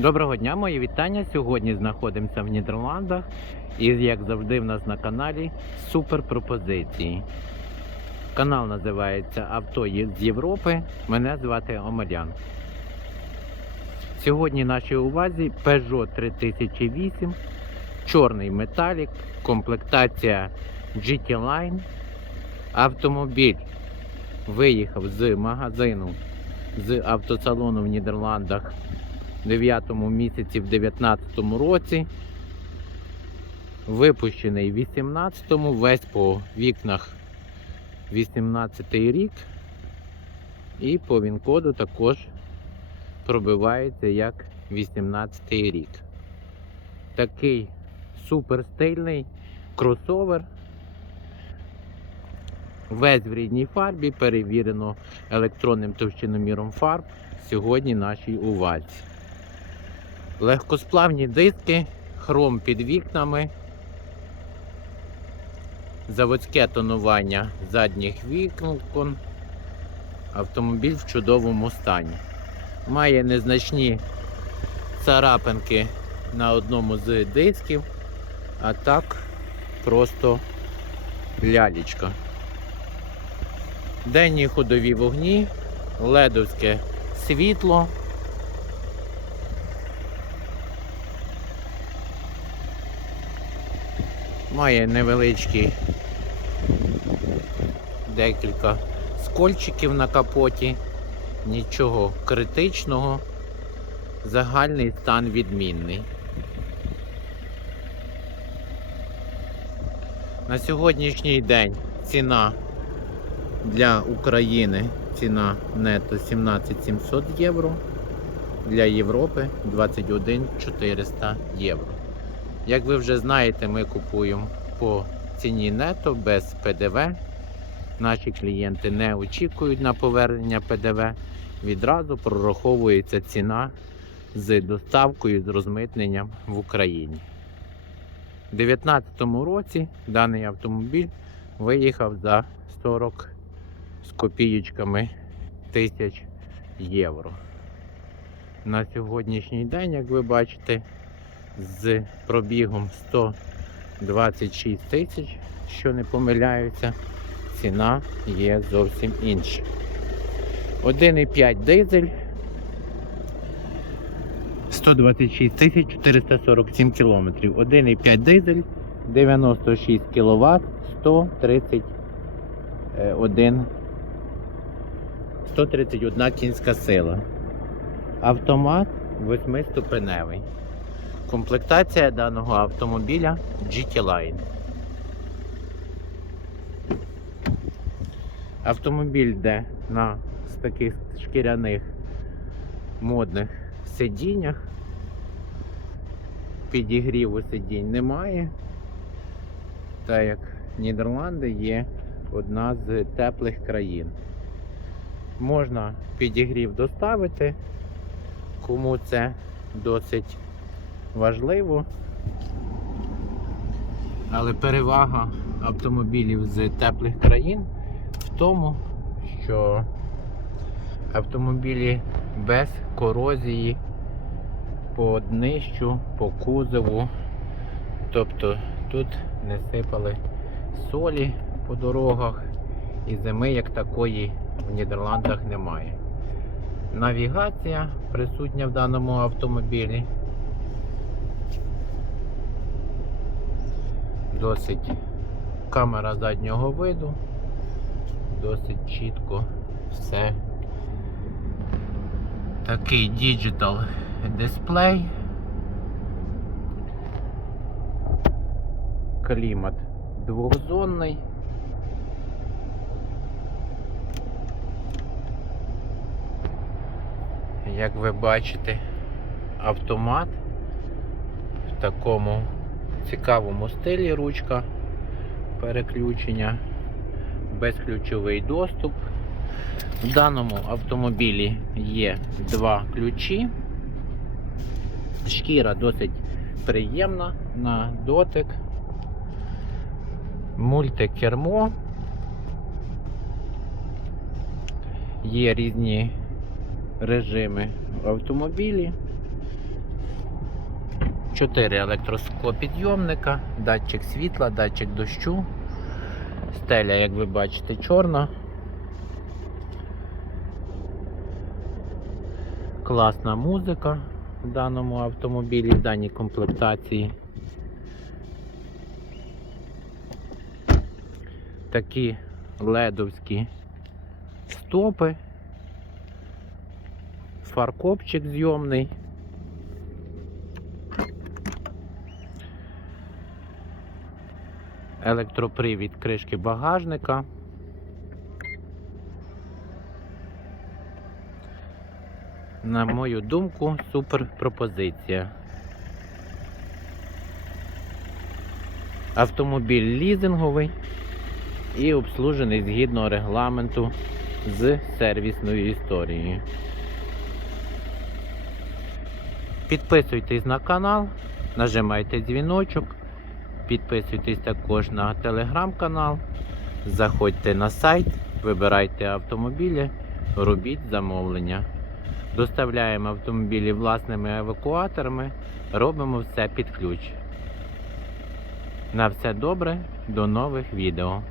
Доброго дня, мої вітання. Сьогодні знаходимося в Нідерландах і, як завжди, в нас на каналі супер пропозиції. Канал називається Авто з Європи. Мене звати Омелян. Сьогодні нашій увазі Peugeot 3008, чорний металік, комплектація GT Line. Автомобіль виїхав з магазину з автосалону в Нідерландах 9 місяці в 19 році. Випущений в 18-му, весь по вікнах 18 й рік. І по він-коду також пробивається як 18 рік. Такий супер стильний кросовер. Весь в рідній фарбі, перевірено електронним товщиноміром фарб сьогодні нашій увазі. Легкосплавні диски, хром під вікнами, заводське тонування задніх вікон. Автомобіль в чудовому стані. Має незначні царапинки на одному з дисків, а так просто лялечка. Денні ходові вогні, ледовське світло. Має невеличкі декілька скольчиків на капоті, нічого критичного, загальний стан відмінний. На сьогоднішній день ціна для України ціна нето 17 700 євро, для Європи 21 400 євро. Як ви вже знаєте, ми купуємо по ціні нето без ПДВ. Наші клієнти не очікують на повернення ПДВ. Відразу прораховується ціна з доставкою з розмитненням в Україні. У 2019 році даний автомобіль виїхав за 40 з копієчками тисяч євро. На сьогоднішній день, як ви бачите, з пробігом 126 тисяч, що не помиляються, ціна є зовсім інша. 1,5 дизель 126 тисяч 447 кілометрів. 1,5 дизель 96 кВт 131 131 кінська сила. Автомат 8-ступеневий. Комплектація даного автомобіля GT Line. Автомобіль йде на з таких шкіряних модних сидіннях. Підігріву сидінь немає. Так як Нідерланди є одна з теплих країн. Можна підігрів доставити, кому це досить важливо. Але перевага автомобілів з теплих країн в тому, що автомобілі без корозії по днищу, по кузову. Тобто тут не сипали солі по дорогах і зими як такої в Нідерландах немає. Навігація присутня в даному автомобілі. Досить камера заднього виду, досить чітко все. Такий діджитал дисплей. Клімат двохзонний. Як ви бачите, автомат в такому цікавому стилі ручка переключення, безключовий доступ. В даному автомобілі є два ключі. Шкіра досить приємна на дотик. Мультикермо. Є різні режими в автомобілі. Чотири електроскопідйомника, датчик світла, датчик дощу. Стеля, як ви бачите, чорна. Класна музика в даному автомобілі, в даній комплектації. Такі ледовські стопи. Фаркопчик зйомний. Електропривід кришки багажника. На мою думку, супер пропозиція. Автомобіль лізинговий і обслужений згідно регламенту з сервісною історією. Підписуйтесь на канал, нажимайте дзвіночок, підписуйтесь також на телеграм-канал, заходьте на сайт, вибирайте автомобілі, робіть замовлення. Доставляємо автомобілі власними евакуаторами, робимо все під ключ. На все добре, до нових відео.